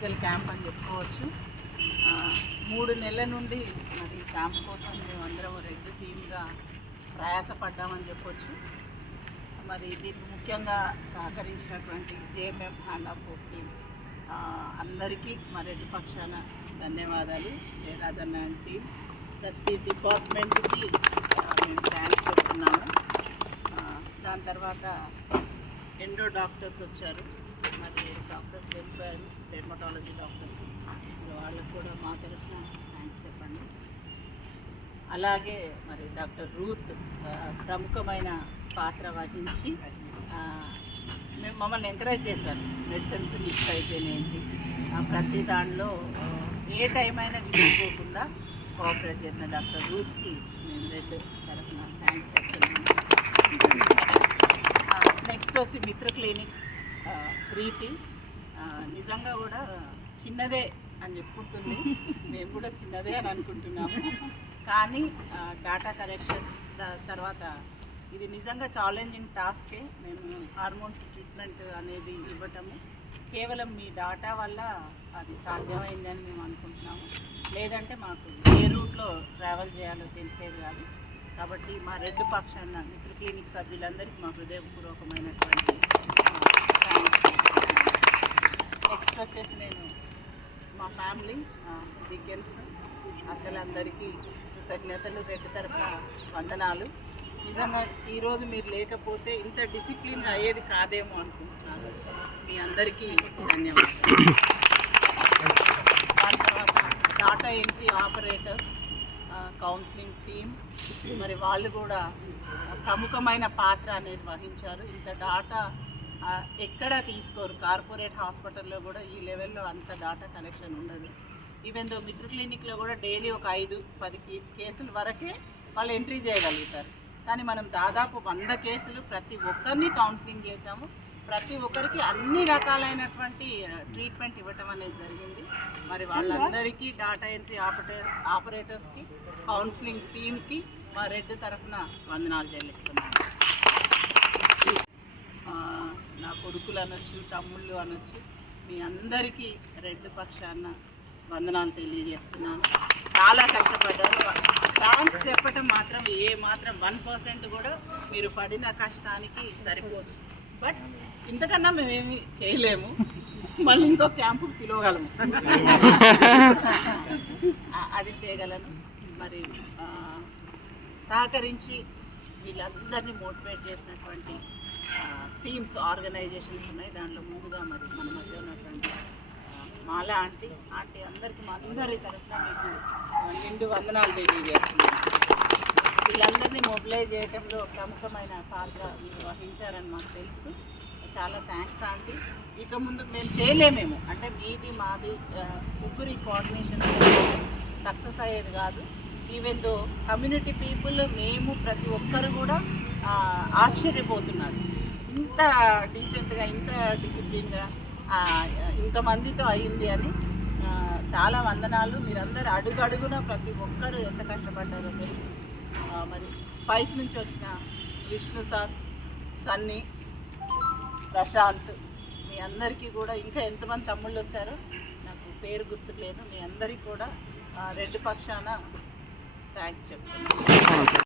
Medical camp అని చెప్పుకోవచ్చు. 3 నెలల నుండి మరి క్యాంప్ కోసం మేమందరం రెడ్ టీమ్గా ప్రయాసపడ్డామని చెప్పొచ్చు. మరి దీనికి ముఖ్యంగా సహకరించినటువంటి JMM hand of hope team అందరికీ మా రెడ్డి పక్షాన ధన్యవాదాలు. జయరాజన్న అండ్ టీం ప్రతి డిపార్ట్మెంట్కి మేము థ్యాంక్స్ చెప్తున్నాము. దాని తర్వాత ఎండో డాక్టర్స్ వచ్చారు, మరి డాక్టర్స్ వెళ్ళిపోయారు, డెర్మటాలజీ డాక్టర్స్, వాళ్ళకు కూడా మా తరఫున థ్యాంక్స్ చెప్పండి. అలాగే మరి డాక్టర్ రూత్ ప్రముఖమైన పాత్ర వహించి మమ్మల్ని ఎంకరేజ్ చేశారు. మెడిసిన్స్ లిస్ట్ అయితేనేంటి ప్రతి దానిలో ఏ టైం అయినా విసిగిపోకుండా కోఆపరేట్ చేసిన డాక్టర్ రూత్కి నేను రెడ్ తరఫున థ్యాంక్స్ చెప్తున్నాను. నెక్స్ట్ వచ్చి మిత్ర క్లినిక్ ప్రీతి నిజంగా కూడా చిన్నదే అని చెప్పుకుంటుంది, మేము కూడా చిన్నదే అని అనుకుంటున్నాము. కానీ డాటా కరెక్షన్ తర్వాత ఇది నిజంగా ఛాలెంజింగ్ టాస్కే. మేము హార్మోన్స్ ట్రీట్మెంట్ అనేది ఇవ్వటము కేవలం మీ డాటా వల్ల అది సాధ్యమైందని మేము అనుకుంటున్నాము. లేదంటే మాకు ఏ రూట్లో ట్రావెల్ చేయాలో తెలిసేది కాదు. కాబట్టి మా రెడ్ పక్షాన మిత్ర క్లినిక్ సభ్యులందరికీ మా హృదయపూర్వకమైనటువంటి థ్యాంక్స్. నెక్స్ట్ వచ్చేసి నేను మా ఫ్యామిలీ బిగ్గన్స్ అక్కలందరికీ కృతజ్ఞతలు, రెడ్ తరఫున వందనాలు. నిజంగా ఈరోజు మీరు లేకపోతే ఇంత డిసిప్లిన్ అయ్యేది కాదేమో అనుకుంటున్నాను. మీ అందరికీ ధన్యవాదాలు. దాని తర్వాత data entry operators, counselling team, మరి వాళ్ళు కూడా ప్రముఖమైన పాత్ర అనేది వహించారు. ఇంత డాటా ఎక్కడ తీసుకోరు, కార్పొరేట్ హాస్పిటల్లో కూడా ఈ లెవెల్లో అంత డాటా కలెక్షన్ ఉండదు. ఈవెన్ దో మిత్ర క్లినిక్లో కూడా డైలీ ఒక 5-10 కేసుల వరకే వాళ్ళు ఎంట్రీ చేయగలుగుతారు. కానీ మనం దాదాపు 100 కేసులు ప్రతి ఒక్కరిని కౌన్సిలింగ్ చేశాము. ప్రతి ఒక్కరికి అన్ని రకాలైనటువంటి ట్రీట్మెంట్ ఇవ్వటం అనేది జరిగింది. మరి వాళ్ళందరికీ డాటా ఎంట్రీ ఆపరేటర్స్కి, కౌన్సిలింగ్ టీమ్కి మా రెడ్ తరఫున వందనాలు చెల్లిస్తున్నాను. నా కొడుకులు అనొచ్చు, తమ్ముళ్ళు అనొచ్చు, మీ అందరికీ రెడ్ పక్షాన వందనాలు తెలియజేస్తున్నాను. చాలా కష్టపడ్డారు. థ్యాంక్స్ చెప్పటం మాత్రం 1% కూడా మీరు పడిన కష్టానికి సరిపోదు. బట్ ఇంతకన్నా మేమేమి చేయలేము, మళ్ళీ ఇంకో క్యాంపుకి పిలవగలము, అది చేయగలను. మరి సహకరించి వీళ్ళందరినీ మోటివేట్ చేసినటువంటి టీమ్స్, ఆర్గనైజేషన్స్ ఉన్నాయి. దాంట్లో ముందుగా మరి మన మధ్య ఉన్నటువంటి మాలా ఆంటీ అందరికీ మా అందరి తరఫున మీకు నిండు వందనాలు తెలియజేస్తున్నాను. వీళ్ళందరినీ మొబిలైజ్ చేయడంలో ప్రముఖమైన పాత్ర వహించారని మాకు తెలుసు. చాలా థ్యాంక్స్ ఆంటీ. ఇక ముందు మేము చేయలేమేమో, అంటే మీది మాది ముగ్గురి కోఆర్డినేషన్ సక్సెస్ అయ్యేది కాదు. ఈవెన్ దో కమ్యూనిటీ పీపుల్ మేము ప్రతి ఒక్కరు కూడా ఆశ్చర్యపోతున్నారు, ఇంత డీసెంట్గా, ఇంత డిసిప్లిన్గా ఇంతమందితో అయింది అని. చాలా వందనాలు. మీరందరూ అడుగున ప్రతి ఒక్కరు ఎంత కష్టపడ్డారో తెలుసు. మరి బయట నుంచి వచ్చిన విష్ణు సార్, సన్నీ, ప్రశాంత్, మీ అందరికీ కూడా, ఇంకా ఎంతమంది తమ్ముళ్ళు వచ్చారో నాకు పేరు గుర్తులేదు, మీ అందరికీ కూడా రెడ్ పక్షాన థ్యాంక్స్ చెప్తున్నాను.